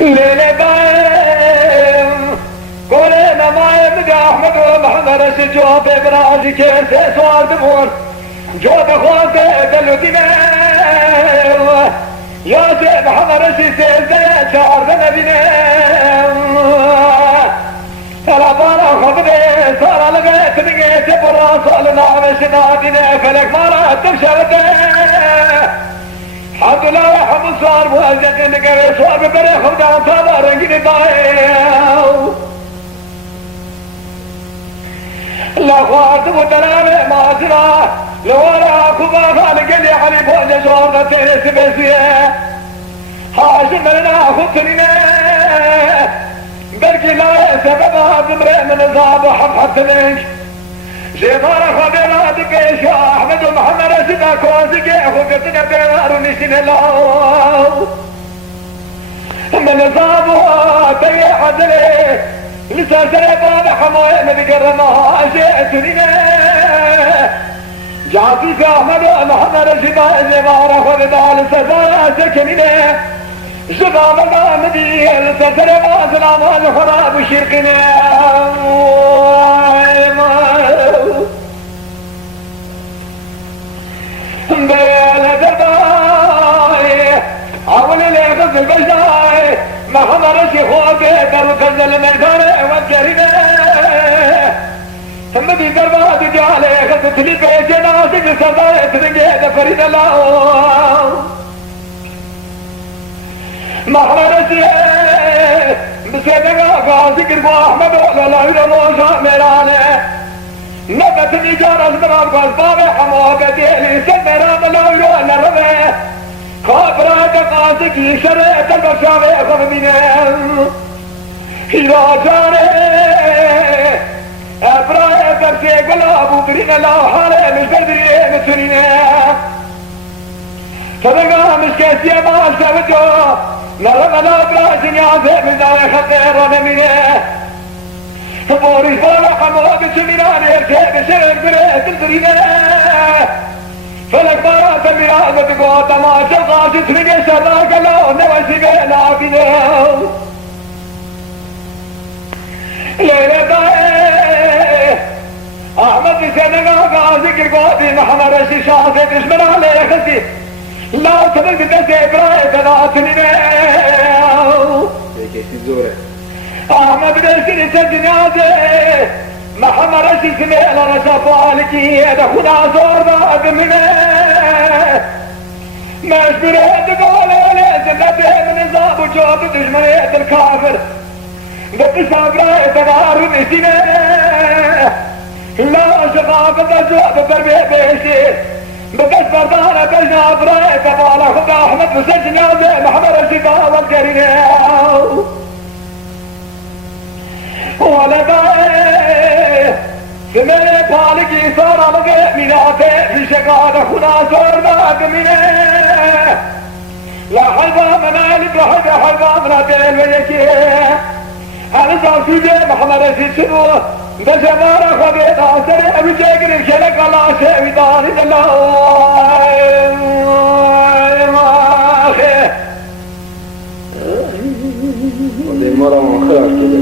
ليلة بايم قولنا ما يبقى أحمد ومحمد الشجوع في براسي كيسي سوار دمون جوب أخواتي دلوتنا يا سيد محمد الشيسي زي شعر بنبينا العبارة خفضي صار لغيت نقيت براس النعم شنادنا فلك ما رأت تبشرته الحمد لله وحمد صار وأجد نقري صار ببري خمدان صار رنقني ضايو لا خواتم ودلالي ما سرا لو أنا كما خالق لي علي فوق شعور نتيني سبسيه حاشم لنا خطني بركي لا سببها زمرين من نصاب وحب منك جمارة خبيرات بيش أحمد ومحمد سيدا كوزيكي وقتنا بينار ونشين الله من نصابها تي حزلي لسا سيبان حموين بقرمها أشيئتني جعفي في أحمد ومحمد سيدا جمارة خبيرات لسا سكني شباب الغامدي لسا سيبان سلامان خراب شرقنا بيانا درباي عولي لي غزل بجاي ما خبرش خوكي درو كزل من كاري والجريمة ثم دي درباتي جالي غزل تلي بيجي ناسي بسرداي ترنجي فريد الله ما خبرش بسيدنا غازي كربو احمد ولا لا يرموشا ميراني نبتني جارس مرام قصبابي حموبتي لي سمرام لو يوانا رمي خبرات قاسكي شريت البشامي خفمينين إذا جاري أبراي برسي قلابو برين الله حالي مش بدري مسريني صدقا مش كيسي ما سوجو نرم لا براي سنيازي من داي خطير ونميني بوري فانا حموك سميراني ارتاب سير بريت الدرينة فلك بارات الميران بقوة تماشا غاسي ترقى سراك الله نوسي بينا بنا ليلة داي احمد سنقا غاسي كرقوتي محمد رشي شاسي بسمنا علي خسي لا تبقى دسي براي تناتني كيسي زوري احمد رشي سجنازي محمد رشي سميل رشفالكي دخنا زور بعد منه مش بريد قولي لازلتي من نظام وجوب دجمنيت الكافر بس ابراي تغار نسينه لا شغاف الزوب بربي بيشي بس بردانا بجنا ابراي تبالا خدا احمد سجنازي محمد رشي باول قرينه ولدائي سمي بالكي صار لغي مناتي في شقاد خنا صار بعد منه لا حلبا منالك وحدا حلبا مناتين ويكي هل زوجي محمد رشيد شنو بجمارة خبيت عسري ابي جاكر الشلق الله شيء داري الله ودي مرة مخرج كده